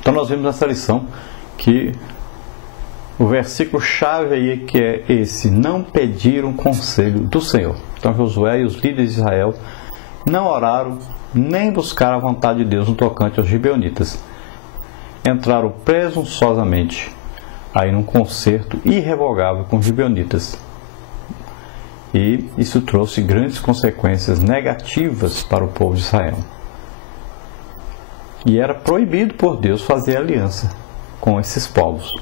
Então nós vemos nessa lição que o versículo chave aí que é esse: não pediram conselho do Senhor. Então Josué e os líderes de Israel não oraram nem buscaram a vontade de Deus no tocante aos gibeonitas. Entraram presunçosamente aí num concerto irrevogável com os gibeonitas. E isso trouxe grandes consequências negativas para o povo de Israel. E era proibido por Deus fazer aliança com esses povos.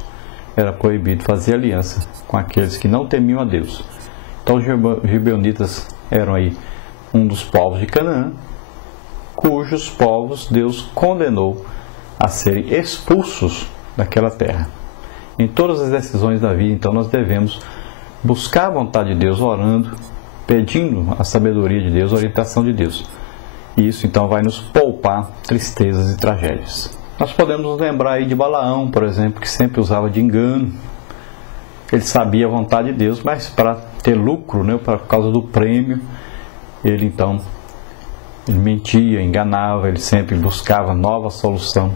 Era proibido fazer aliança com aqueles que não temiam a Deus. Então os gibeonitas eram aí um dos povos de Canaã, cujos povos Deus condenou a serem expulsos daquela terra. Em todas as decisões da vida, então, nós devemos buscar a vontade de Deus, orando, pedindo a sabedoria de Deus, a orientação de Deus. E isso, então, vai nos poupar tristezas e tragédias. Nós podemos nos lembrar aí de Balaão, por exemplo, que sempre usava de engano. Ele sabia a vontade de Deus, mas para ter lucro, né, por causa do prêmio, ele mentia, enganava, ele sempre buscava nova solução.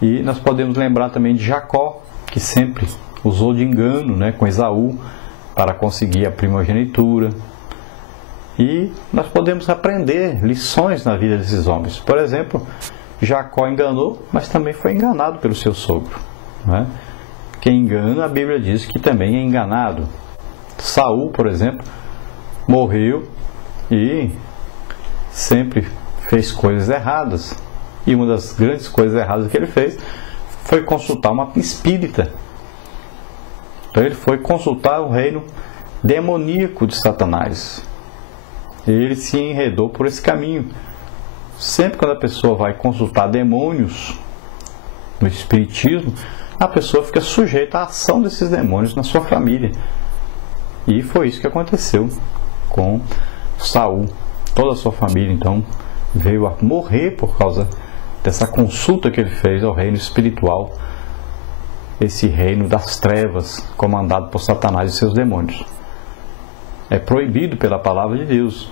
E nós podemos lembrar também de Jacó, que sempre usou de engano, né, com Esaú para conseguir a primogenitura. E nós podemos aprender lições na vida desses homens. Por exemplo, Jacó enganou, mas também foi enganado pelo seu sogro, né? Quem engana, a Bíblia diz que também é enganado. Saul, por exemplo, morreu e sempre fez coisas erradas. E uma das grandes coisas erradas que ele fez foi consultar uma espírita. Então ele foi consultar o reino demoníaco de Satanás. E ele se enredou por esse caminho. Sempre quando a pessoa vai consultar demônios no espiritismo, a pessoa fica sujeita à ação desses demônios na sua família. E foi isso que aconteceu com Saul. Toda a sua família, então, veio a morrer por causa dessa consulta que ele fez ao reino espiritual, esse reino das trevas, comandado por Satanás e seus demônios. É proibido pela palavra de Deus.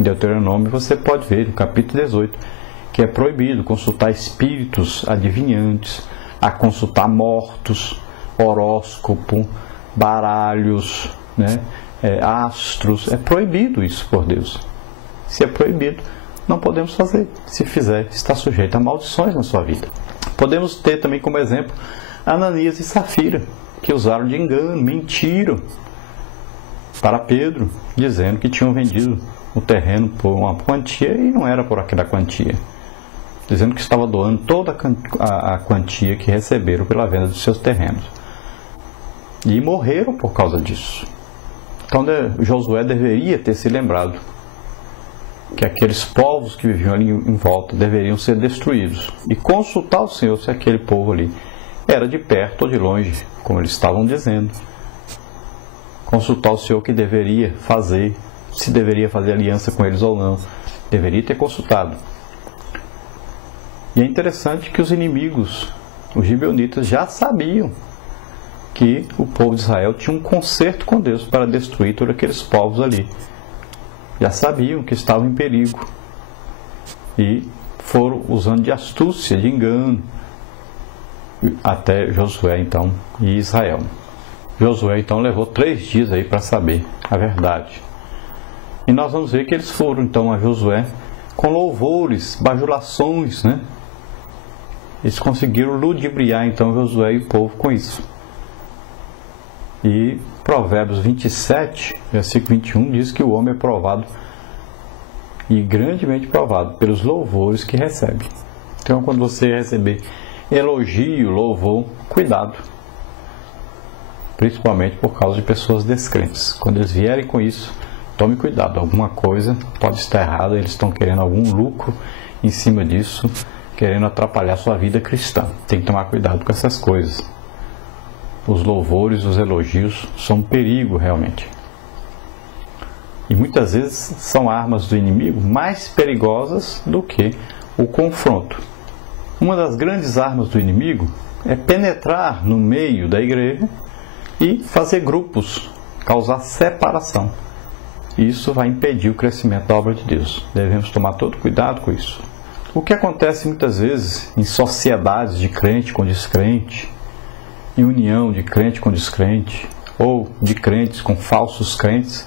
Em Deuteronômio você pode ver, no capítulo 18, que é proibido consultar espíritos adivinhantes, a consultar mortos, horóscopo, baralhos, né, astros. É proibido isso por Deus. Se é proibido, não podemos fazer. Se fizer, está sujeito a maldições na sua vida. Podemos ter também como exemplo Ananias e Safira, que usaram de engano, mentiram para Pedro, dizendo que tinham vendido o terreno por uma quantia e não era por aquela quantia, dizendo que estava doando toda a quantia que receberam pela venda dos seus terrenos, e morreram por causa disso. Então Josué deveria ter se lembrado que aqueles povos que viviam ali em volta deveriam ser destruídos e consultar o Senhor se aquele povo ali era de perto ou de longe, como eles estavam dizendo. Consultar o Senhor o que deveria fazer, se deveria fazer aliança com eles ou não. Deveria ter consultado. E é interessante que os inimigos, os gibeonitas, já sabiam que o povo de Israel tinha um concerto com Deus para destruir todos aqueles povos ali. Já sabiam que estavam em perigo. E foram usando de astúcia, de engano, até Josué então e Israel. Josué então levou 3 dias aí para saber a verdade. E nós vamos ver que eles foram então a Josué com louvores, bajulações, né? Eles conseguiram ludibriar então Josué e o povo com isso. E Provérbios 27, versículo 21 diz que o homem é provado e grandemente provado pelos louvores que recebe. Então quando você receber elogio, louvor, cuidado. Principalmente por causa de pessoas descrentes. Quando eles vierem com isso, tome cuidado. Alguma coisa pode estar errada, eles estão querendo algum lucro em cima disso, querendo atrapalhar a sua vida cristã. Tem que tomar cuidado com essas coisas. Os louvores, os elogios são um perigo realmente. E muitas vezes são armas do inimigo mais perigosas do que o confronto. Uma das grandes armas do inimigo é penetrar no meio da igreja e fazer grupos, causar separação. Isso vai impedir o crescimento da obra de Deus. Devemos tomar todo cuidado com isso. O que acontece muitas vezes em sociedades de crente com descrente, em união de crente com descrente, ou de crentes com falsos crentes,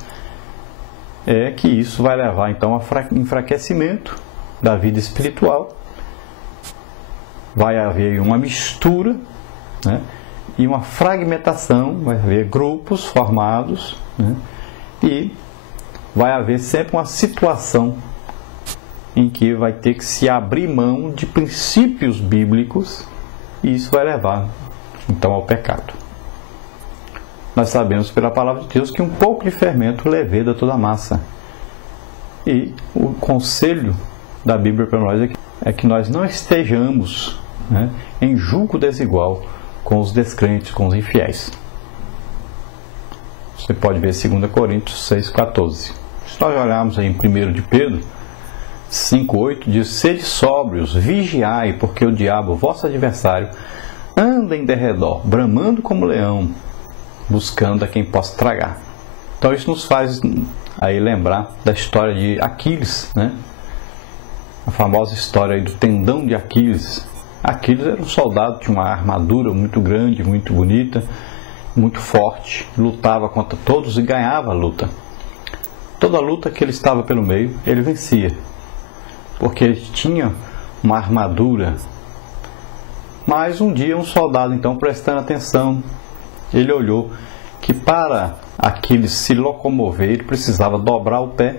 é que isso vai levar então a enfraquecimento da vida espiritual. Vai haver uma mistura, né, e uma fragmentação, vai haver grupos formados, né, e vai haver sempre uma situação em que vai ter que se abrir mão de princípios bíblicos, e isso vai levar então ao pecado. Nós sabemos pela palavra de Deus que um pouco de fermento leveda toda a massa. E o conselho da Bíblia para nós é que nós não estejamos, né, em julgo desigual com os descrentes, com os infiéis. Você pode ver 2 Coríntios 6,14. Se nós olharmos aí em 1 de Pedro 5,8, diz: sede sóbrios, vigiai, porque o diabo, vosso adversário, anda em derredor, bramando como leão, buscando a quem possa tragar. Então isso nos faz aí lembrar da história de Aquiles, né? A famosa história aí do tendão de Aquiles. Aquiles era um soldado, tinha uma armadura muito grande, muito bonita, muito forte, lutava contra todos e ganhava a luta. Toda luta que ele estava pelo meio, ele vencia, porque ele tinha uma armadura. Mas um dia um soldado, então, prestando atenção, ele olhou que para Aquiles se locomover, ele precisava dobrar o pé,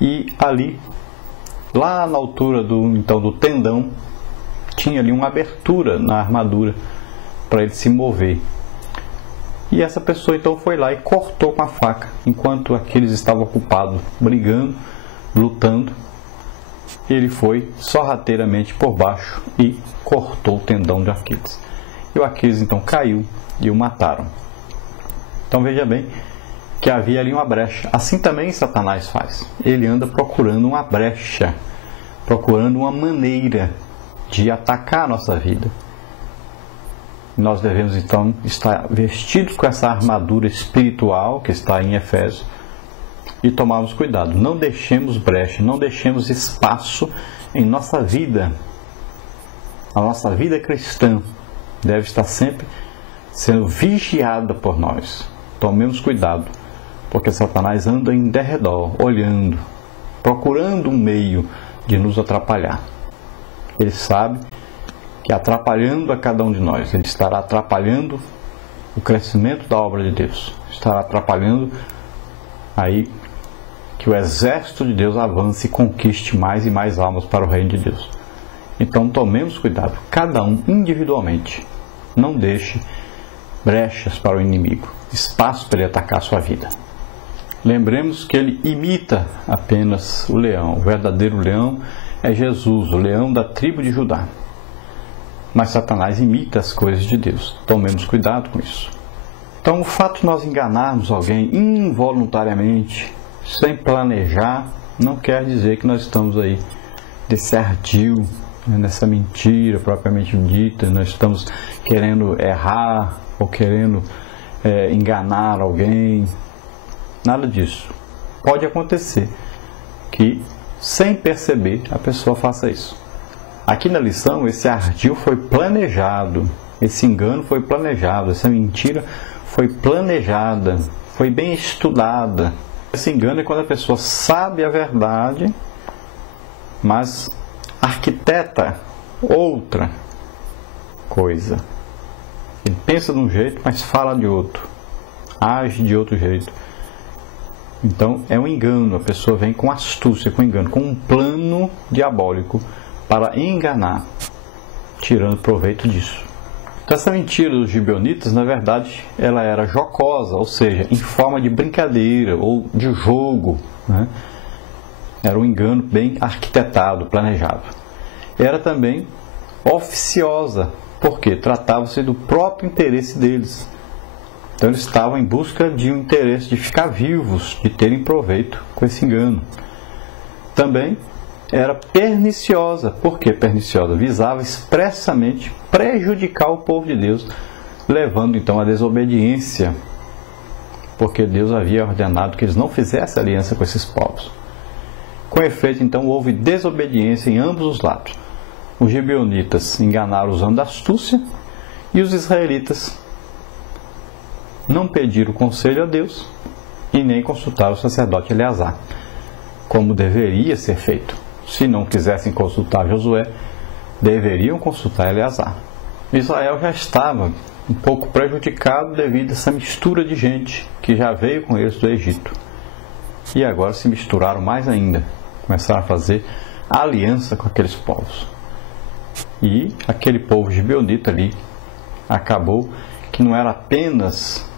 e ali, lá na altura do tendão, tinha ali uma abertura na armadura para ele se mover. E essa pessoa então foi lá e cortou com a faca, enquanto Aquiles estava ocupado brigando, lutando. Ele foi sorrateiramente por baixo e cortou o tendão de Aquiles. E o Aquiles então caiu e o mataram. Então veja bem que havia ali uma brecha. Assim também Satanás faz. Ele anda procurando uma brecha, procurando uma maneira de atacar a nossa vida. Nós devemos então estar vestidos com essa armadura espiritual que está em Efésios e tomarmos cuidado. Não deixemos brecha, não deixemos espaço em nossa vida. A nossa vida cristã deve estar sempre sendo vigiada por nós. Tomemos cuidado, porque Satanás anda em derredor, olhando, procurando um meio de nos atrapalhar. Ele sabe que atrapalhando a cada um de nós, ele estará atrapalhando o crescimento da obra de Deus, estará atrapalhando aí que o exército de Deus avance e conquiste mais e mais almas para o reino de Deus. Então tomemos cuidado, cada um individualmente. Não deixe brechas para o inimigo, espaço para ele atacar a sua vida. Lembremos que ele imita apenas o leão. O verdadeiro leão é Jesus, o leão da tribo de Judá. Mas Satanás imita as coisas de Deus. Tomemos cuidado com isso. Então, o fato de nós enganarmos alguém involuntariamente, sem planejar, não quer dizer que nós estamos aí desse ardil, nessa mentira propriamente dita, nós estamos querendo errar ou querendo enganar alguém. Nada disso. Pode acontecer que, sem perceber, a pessoa faça isso. Aqui na lição, esse ardil foi planejado, esse engano foi planejado, essa mentira foi planejada, foi bem estudada. Esse engano é quando a pessoa sabe a verdade, mas arquiteta outra coisa. Ele pensa de um jeito, mas fala de outro, age de outro jeito. Então é um engano, a pessoa vem com astúcia, com engano, com um plano diabólico para enganar, tirando proveito disso. Então essa mentira dos gibeonitas, na verdade, ela era jocosa, ou seja, em forma de brincadeira ou de jogo, né? Era um engano bem arquitetado, planejado. Era também oficiosa, porque tratava-se do próprio interesse deles. Então eles estavam em busca de um interesse de ficar vivos, de terem proveito com esse engano. Também era perniciosa. Por que perniciosa? Visava expressamente prejudicar o povo de Deus, levando então à desobediência, porque Deus havia ordenado que eles não fizessem aliança com esses povos. Com efeito, então, houve desobediência em ambos os lados. Os gibeonitas enganaram usando astúcia e os israelitas não pediram conselho a Deus e nem consultaram o sacerdote Eleazar, como deveria ser feito. Se não quisessem consultar Josué, deveriam consultar Eleazar. Israel já estava um pouco prejudicado devido a essa mistura de gente que já veio com eles do Egito. E agora se misturaram mais ainda, começaram a fazer aliança com aqueles povos. E aquele povo gibeonita ali acabou que não era apenas